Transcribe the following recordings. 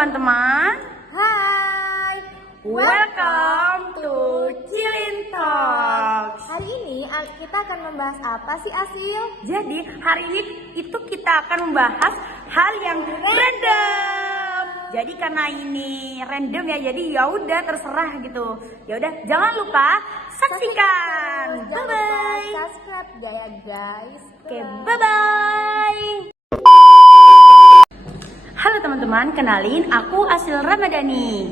teman-teman. Hai, Welcome to Cilin Talks. hari ini kita akan membahas apa sih, Asil? Jadi hari ini itu kita akan membahas hal yang random. Jadi karena ini random ya, jadi ya udah terserah gitu. Ya udah, jangan lupa saksikan. Bye Jangan lupa bye. subscribe ya guys. Oke, bye bye. Halo teman-teman, kenalin aku Asil Ramadhani.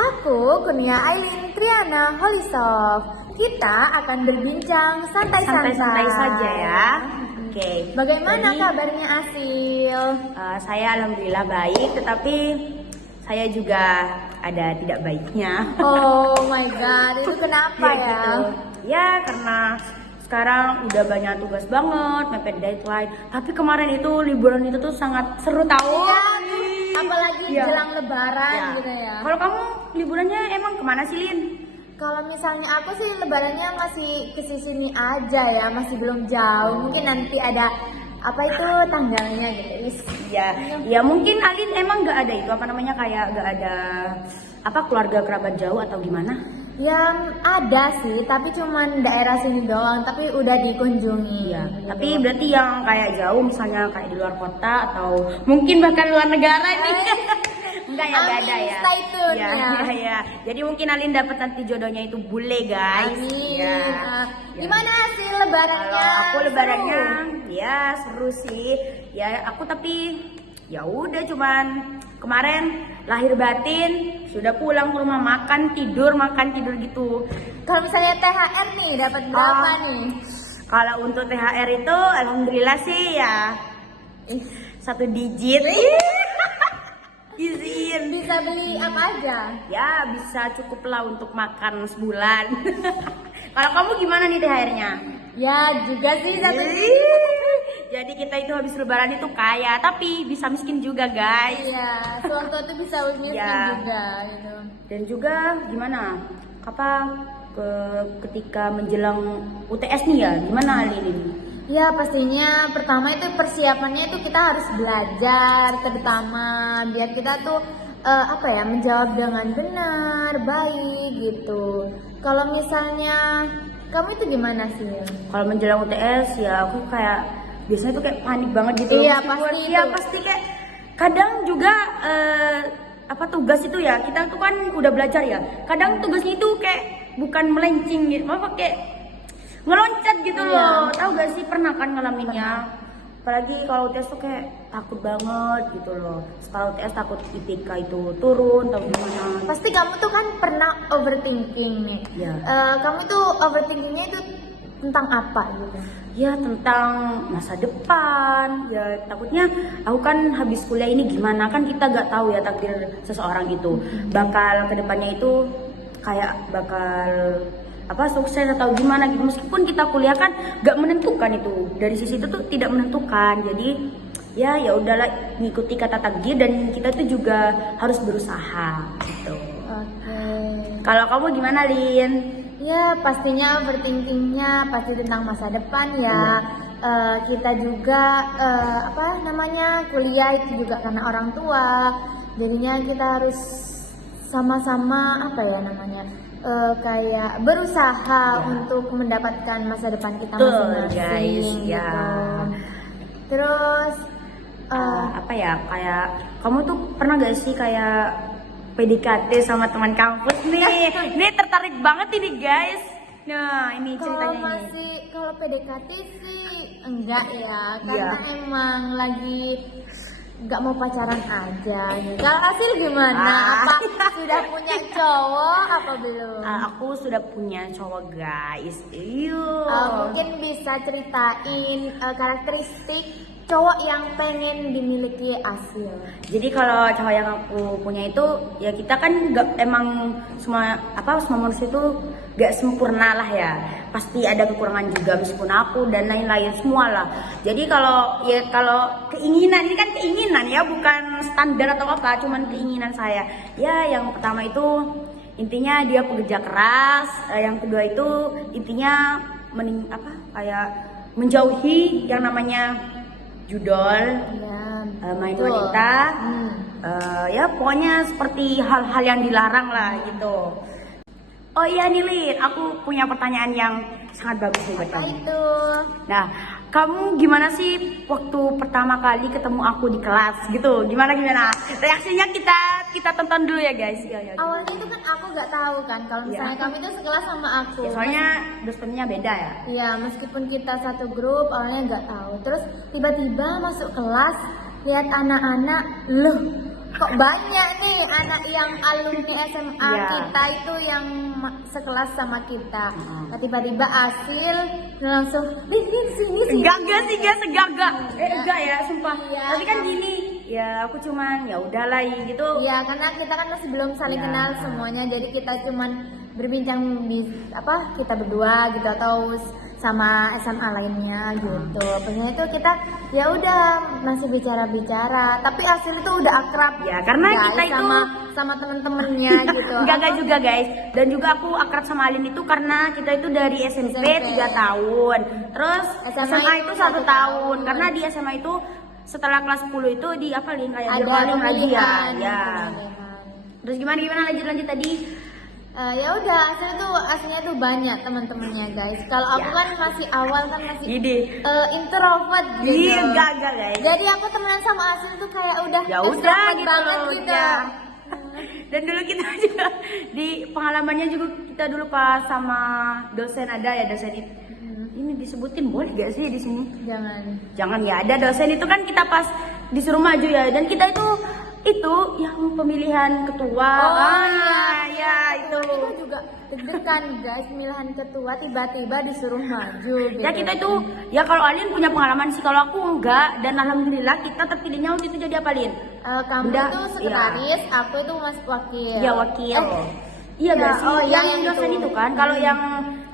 Aku Kurnia Aileen Triana Holisov. Kita akan berbincang santai-santai. Santai-santai saja ya. Oke. Bagaimana Jadi, kabarnya Asil? saya alhamdulillah baik, tetapi saya juga ada tidak baiknya. Oh my god, itu kenapa ya? Gitu. Ya karena sekarang udah banyak tugas banget, mepet deadline. Tapi kemarin itu liburan itu tuh sangat seru tahu. Iya, apalagi Iya. jelang lebaran Ya. gitu ya. Kalau kamu liburannya emang kemana sih, Lin? Kalau misalnya aku sih lebarannya masih ke sini aja ya, masih belum jauh. Mungkin nanti ada apa itu tanggalnya gitu. Ya mungkin Alin emang nggak ada itu apa namanya kayak nggak ada apa keluarga kerabat jauh atau gimana? Yang ada sih, tapi cuman daerah sini doang, tapi udah dikunjungi. Iya. gitu. Tapi berarti yang kayak jauh misalnya kayak di luar kota atau mungkin bahkan luar negara nih. Enggak ya, nggak ada ya. Stay tune Ya, ya. ya. Jadi mungkin Alin dapat nanti jodohnya itu bule, guys. Amin. Ya. Gimana sih lebarannya? Kalau aku lebarannya Seru? ya seru sih. Ya aku tapi ya udah cuman kemarin lahir batin sudah pulang ke rumah makan tidur gitu. Kalau misalnya THR nih dapat berapa Ah. nih? Kalau untuk THR itu alhamdulillah sih ya Ih, 1 digit. Izin. bisa beli apa aja? Ya bisa cukup lah untuk makan sebulan. Kalau kamu gimana nih THR-nya? Ya juga sih satu. Jadi kita itu habis lebaran itu kaya, tapi bisa miskin juga guys. Iya, sewaktu itu bisa miskin Ya. juga gitu. Dan juga gimana? Ketika menjelang UTS nih ya, gimana Alin ini? Ya pastinya pertama itu persiapannya itu kita harus belajar terutama biar kita tuh menjawab dengan benar, baik gitu. Kalau misalnya kamu itu gimana sih? Kalau menjelang UTS ya aku kayak biasanya tuh kayak panik banget gitu. Iya, Meskipun- pasti Iya itu. pasti kayak kadang juga tugas itu ya kita tuh kan udah belajar ya. Kadang tugasnya itu kayak bukan melenceng gitu, apa kayak ngeloncat gitu Iya. loh. Tahu gak sih pernah kan ngalaminnya? Apalagi kalau UTS tuh kayak takut banget gitu loh. Setelah UTS takut IPK itu turun atau gimana. Pasti kamu tuh kan pernah overthinking nih. Iya. Kamu tuh overthinkingnya itu tentang apa gitu? Ya tentang masa depan. Ya takutnya aku kan habis kuliah ini gimana, kan kita gak tahu ya takdir seseorang itu bakal kedepannya itu kayak bakal sukses atau gimana gitu. Meskipun kita kuliah kan gak menentukan itu, dari sisi itu tuh tidak menentukan. Jadi ya udahlah, ngikuti kata takdir dan kita tuh juga harus berusaha gitu. Oke. Kalau kamu gimana, Lin? Ya pastinya overthinkingnya pasti tentang masa depan ya. Kita juga kuliah itu juga karena orang tua. Jadinya kita harus sama-sama kayak berusaha untuk mendapatkan masa depan kita Betul, masing-masing. guys, ya. gitu. Terus kayak kamu tuh pernah gak sih kayak PDKT sama teman kampus nih? Ini tertarik banget ini guys. Nah ini ceritanya ini. kalau PDKT sih enggak ya, karena Iya. emang lagi nggak mau pacaran aja. Kalau Asil gimana? Ah. Apa sudah punya cowok apa belum? Aku sudah punya cowok guys. Iyo. Mungkin bisa ceritain karakteristik cowok yang pengen dimiliki Asil. Jadi kalau cowok yang aku punya itu ya kita kan emang semua manusia itu gak sempurna lah ya. Pasti ada kekurangan juga meskipun aku dan lain-lain semua lah. Jadi kalau keinginan ini kan keinginan ya, bukan standar atau apa, cuman keinginan saya. Ya yang pertama itu intinya dia pekerja keras, yang kedua itu intinya menjauhi yang namanya judol, Ya, main Betul. wanita. Hmm. Ya pokoknya seperti hal-hal yang dilarang lah gitu. Oh iya nih Lin, aku punya pertanyaan yang sangat bagus nih buat Apa kamu. itu? Nah, kamu gimana sih waktu pertama kali ketemu aku di kelas gitu? Gimana? Reaksinya kita tonton dulu ya guys. Ya. Awalnya itu kan aku nggak tahu kan kalau misalnya Iya. kamu itu sekelas sama aku. Ya, soalnya dosennya beda ya. Iya, meskipun kita satu grup, awalnya nggak tahu. Terus tiba-tiba masuk kelas, lihat anak-anak, loh, kok banyak nih anak yang alumni SMA Iya. kita itu yang sekelas sama kita. Hmm. Nah, tiba-tiba Asil langsung, Lin, sini. Enggak sih guys, enggak ya, sumpah. Iya. Tapi kan gini, ya aku cuman ya udahlah gitu. Iya, karena kita kan masih belum saling Iya. kenal semuanya, jadi kita cuman berbincang di kita berdua gitu atau sama SMA lainnya gitu. Pokoknya itu kita ya udah masih bicara-bicara, tapi hasil itu udah akrab. Ya, karena guys, kita itu sama temen-temennya gitu. Enggak juga guys. Dan juga aku akrab sama Alin itu karena kita itu dari SMP 3 tahun. Terus SMA itu 1 tahun. Karena di SMA itu setelah kelas 10 itu di apa Lin kayak Ada journaling lagi ya. pemilihan, Ya. pemilihan. Terus gimana lanjut tadi? Ya udah, aslinya tuh banyak teman-temannya guys. Kalau aku Ya. kan masih awal kan masih Ide. introvert gitu. Iya, enggak guys. Jadi aku temenan sama Asil tuh kayak udah Ya udah extrovert gitu banget loh, gitu. ya. Dan dulu kita juga di pengalamannya juga kita dulu pas sama dosen ada ya dosen itu. Ini disebutin boleh gak sih di sini? Jangan ya, ada dosen itu kan kita pas disuruh maju ya, dan kita itu yang pemilihan ketua. Ya itu. Kita juga deg-degan guys, pemilihan ketua tiba-tiba disuruh maju gitu. Ya kita itu, ya kalau Alin punya pengalaman sih, kalau aku enggak, dan alhamdulillah kita terpilihnya waktu itu jadi apa Lin? Kamu Udah, itu sekretaris, aku itu masuk wakil. Iya wakil. Iya ya, gak sih? oh, iya, yang dosen itu kan, kalau yang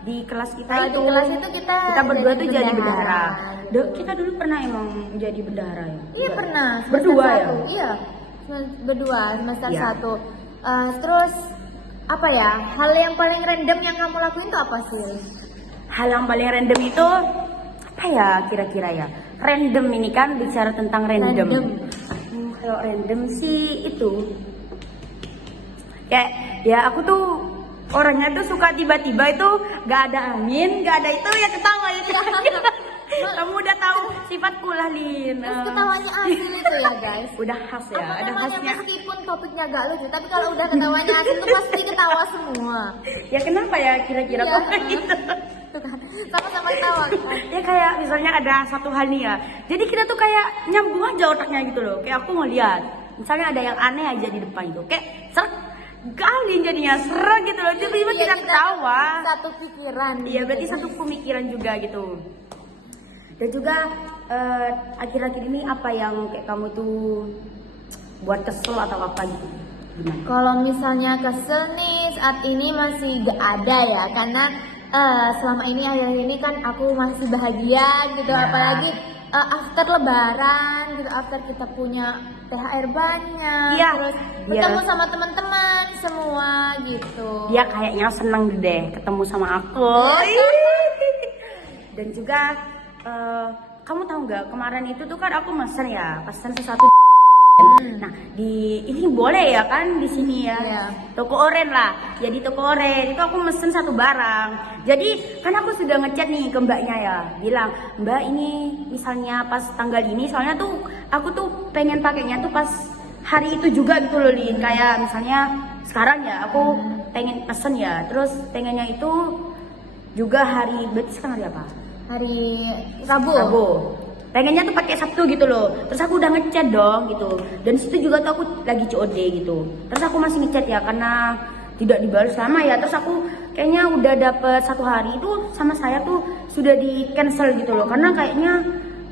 di kelas kita Kalau itu, di kelas itu kita berdua jadi tuh jadi bendahara, bendahara. Kita dulu pernah emang jadi bendahara ya? Iya pernah. semester Berdua ya? 1. Iya, berdua semester Iya. 1. Terus apa ya? Hal yang paling random yang kamu lakuin itu apa sih? Hal yang paling random itu apa ya kira-kira ya? Random ini kan bicara tentang random. Kalau random sih itu kayak ya aku tuh orangnya tuh suka tiba-tiba itu gak ada angin, gak ada itu ya ketawa ya. Kamu udah tahu sifatku lah Lin. Terus ketawanya Asil itu ya guys. Udah khas ya, Apa ada namanya, khasnya. meskipun topiknya gak lucu, tapi kalau udah ketawanya Asil tuh pasti ketawa semua. Ya kenapa ya kira-kira Iya. kok kayak gitu? Tuh kan, sama-sama ketawa kan. Ya kayak misalnya ada satu hal nih ya, jadi kita tuh kayak nyambung aja otaknya gitu loh. Kayak aku ngeliat misalnya ada yang aneh aja di depan itu, kayak seret galin jadinya seret gitu loh, tiba-tiba Iya, kita ketawa. Satu pikiran. Iya gitu. berarti satu pemikiran juga gitu. Dan juga akhir-akhir ini apa yang kayak kamu tuh buat kesel atau apa gitu? Gimana? Kalau misalnya kesel nih saat ini masih gak ada ya, karena selama ini akhir ini kan aku masih bahagia gitu, Ya. apalagi after lebaran gitu, after kita punya THR banyak, Iya. terus Iya. bertemu sama teman-teman semua gitu. Dia kayaknya seneng deh ketemu sama aku. Dan juga kamu tahu nggak kemarin itu tuh kan aku pesen sesuatu. Nah ini boleh ya kan di sini ya, Iya. toko oren lah. Jadi toko oren itu aku mesen satu barang. Jadi kan aku sudah ngechat nih ke mbaknya ya, bilang mbak ini misalnya pas tanggal ini, soalnya tuh aku tuh pengen pakainya tuh pas hari itu juga gitu loh Lin. Kayak misalnya sekarang ya aku pengen pesen ya, terus pengennya itu juga hari, berarti sekarang hari apa? Hari Rabu. Pengennya tuh pakai Sabtu gitu loh. Terus aku udah ngechat dong gitu. Dan situ juga tuh aku lagi COD gitu. Terus aku masih ngechat ya karena tidak dibalas lama ya. Terus aku kayaknya udah dapet 1 hari itu sama saya tuh sudah di cancel gitu loh. Karena kayaknya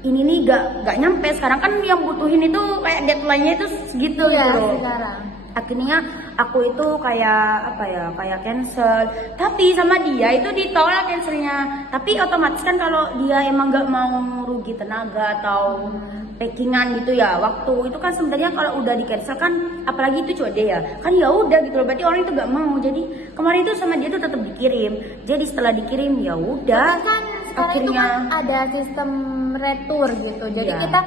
ini nih gak nyampe. Sekarang kan yang butuhin itu kayak deadline-nya itu segitu Iya, gitu loh. sekarang. Akhirnya aku itu kayak cancel, tapi sama dia itu ditolak cancelnya. Tapi otomatis kan kalau dia emang nggak mau rugi tenaga atau packingan gitu ya, waktu itu kan sebenarnya kalau udah di cancel kan, apalagi itu COD ya kan, ya udah gitu loh, berarti orang itu nggak mau. Jadi kemarin itu sama dia tuh tetap dikirim. Jadi setelah dikirim ya udah Tapi kan sekarang itu akhirnya kan ada sistem retur gitu. Jadi Iya. kita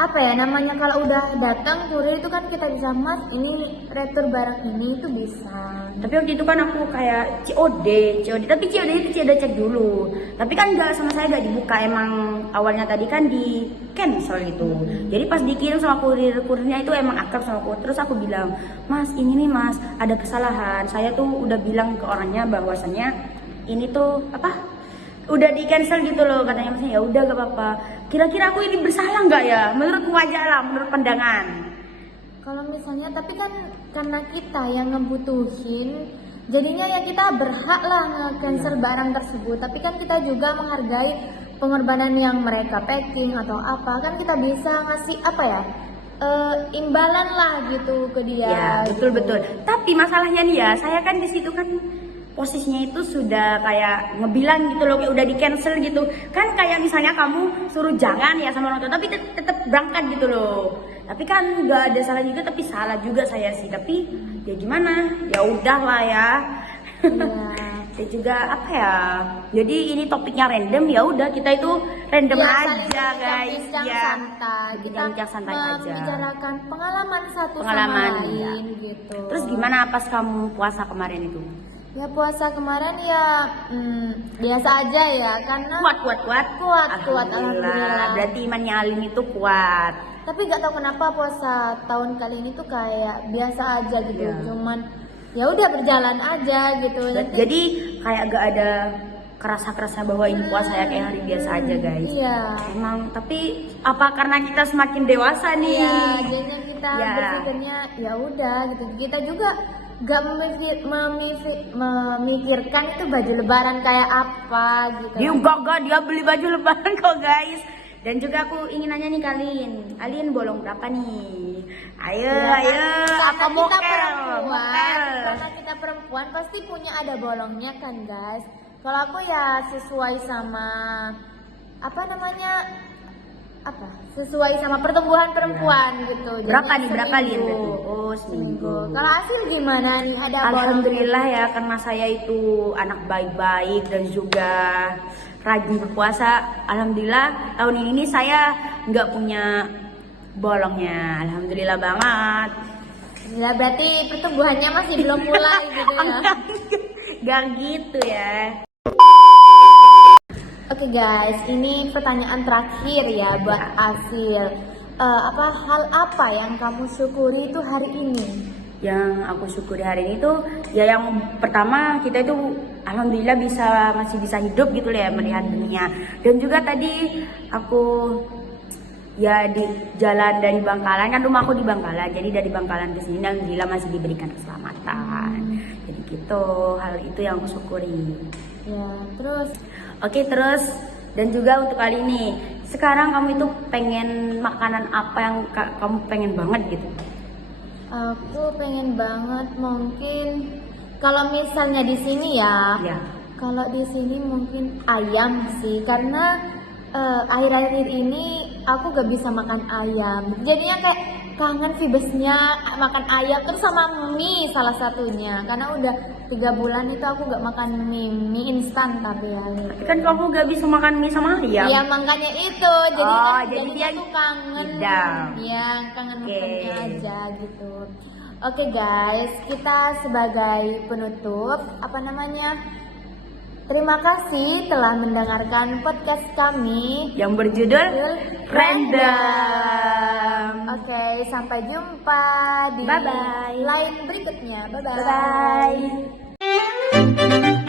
apa ya namanya, kalau udah datang kurir itu kan kita bisa, Mas ini retur barang ini, itu bisa. Tapi waktu itu kan aku kayak COD, tapi COD itu udah cek dulu. Tapi kan nggak, sama saya nggak dibuka, emang awalnya tadi kan di cancel gitu. Jadi pas dikirim sama kurirnya itu emang akrab sama aku. Terus aku bilang, Mas ini nih Mas, ada kesalahan. Saya tuh udah bilang ke orangnya bahwasannya ini tuh apa? Udah di cancel gitu loh, katanya Masnya. Ya udah gak apa-apa. Kira-kira aku ini bersalah nggak ya? Menurutku aja lah, menurut pandangan. Kalau misalnya, tapi kan karena kita yang ngebutuhin, jadinya ya kita berhak lah nge-cancel barang tersebut. Tapi kan kita juga menghargai pengorbanan yang mereka packing atau apa, kan kita bisa ngasih apa ya, imbalan lah gitu ke dia. Ya betul-betul. Tapi masalahnya nih ya, saya kan di situ kan posisinya itu sudah kayak ngebilang gitu loh, kayak udah di cancel gitu kan, kayak misalnya kamu suruh jangan ya sama orang tua, tapi tetap berangkat gitu loh. Tapi kan nggak ada salah juga, tapi salah juga saya sih, tapi ya gimana, ya udahlah ya. Ya juga apa ya, jadi ini topiknya random, ya udah kita itu random Ya, aja guys bincang ya, santai. Kita bincang santai aja, membicarakan pengalaman satu pengalaman sama ya. lain gitu. Terus gimana pas kamu puasa kemarin itu? Ya puasa kemarin ya biasa aja ya, karena kuat alhamdulillah. Berarti imannya Alin itu kuat. Tapi gak tahu kenapa puasa tahun kali ini tuh kayak biasa aja gitu, Iya. cuman ya udah berjalan aja gitu. Jadi kayak gak ada kerasa bahwa ini puasa ya, kayak hari biasa aja guys. Iya. Emang tapi apa karena kita semakin dewasa nih? Iya, jadinya kita Ya. berpikirnya ya udah gitu. Kita juga gak memikirkan itu baju lebaran kayak apa gitu. Dia enggak dia beli baju lebaran kok guys. Dan juga aku ingin nanya nih kalian, Alin bolong berapa nih? Ayo, apa mokel? Karena kita perempuan pasti punya ada bolongnya kan guys. Kalau aku ya sesuai sama apa namanya, sesuai sama pertumbuhan perempuan gitu. Berapa Jadi nih, berapa Lin? seminggu. Oh, seminggu. Kalau Asil gimana nih, ada Alhamdulillah ya, karena saya itu anak baik-baik dan juga rajin berpuasa. Alhamdulillah tahun ini saya nggak punya bolongnya. Alhamdulillah banget. Ya berarti pertumbuhannya masih belum mulai gitu ya. Gak gitu ya. Oke guys, ini pertanyaan terakhir ya buat Asil. Hal apa yang kamu syukuri itu hari ini? Yang aku syukuri hari ini tuh ya, yang pertama kita itu alhamdulillah masih bisa hidup gitu ya, melihat dunia. Dan juga tadi aku ya di jalan dari Bangkalan, kan rumah aku di Bangkalan, jadi dari Bangkalan ke sini alhamdulillah masih diberikan keselamatan. Jadi gitu, hal itu yang aku syukuri. Ya, terus Oke, terus dan juga untuk kali ini, sekarang kamu itu pengen makanan apa yang kamu pengen banget gitu? aku pengen banget mungkin kalau misalnya di sini ya. Ya. Kalau di sini mungkin ayam sih, karena akhir-akhir ini aku gak bisa makan ayam. Jadinya kayak kangen vibesnya makan ayam, terus sama mie salah satunya. Karena udah 3 bulan itu aku gak makan mie instan tapi ya. Gitu. Kan kamu gak bisa makan mie sama ayam. Iya makanya itu, jadi jadi jadinya dia tuh kangen. hidang. Iya, kangen Oke. makannya aja gitu. Oke guys, kita sebagai penutup terima kasih telah mendengarkan podcast kami Yang berjudul Random. Oke, sampai jumpa di Bye-bye. lain berikutnya. Bye-bye. Bye.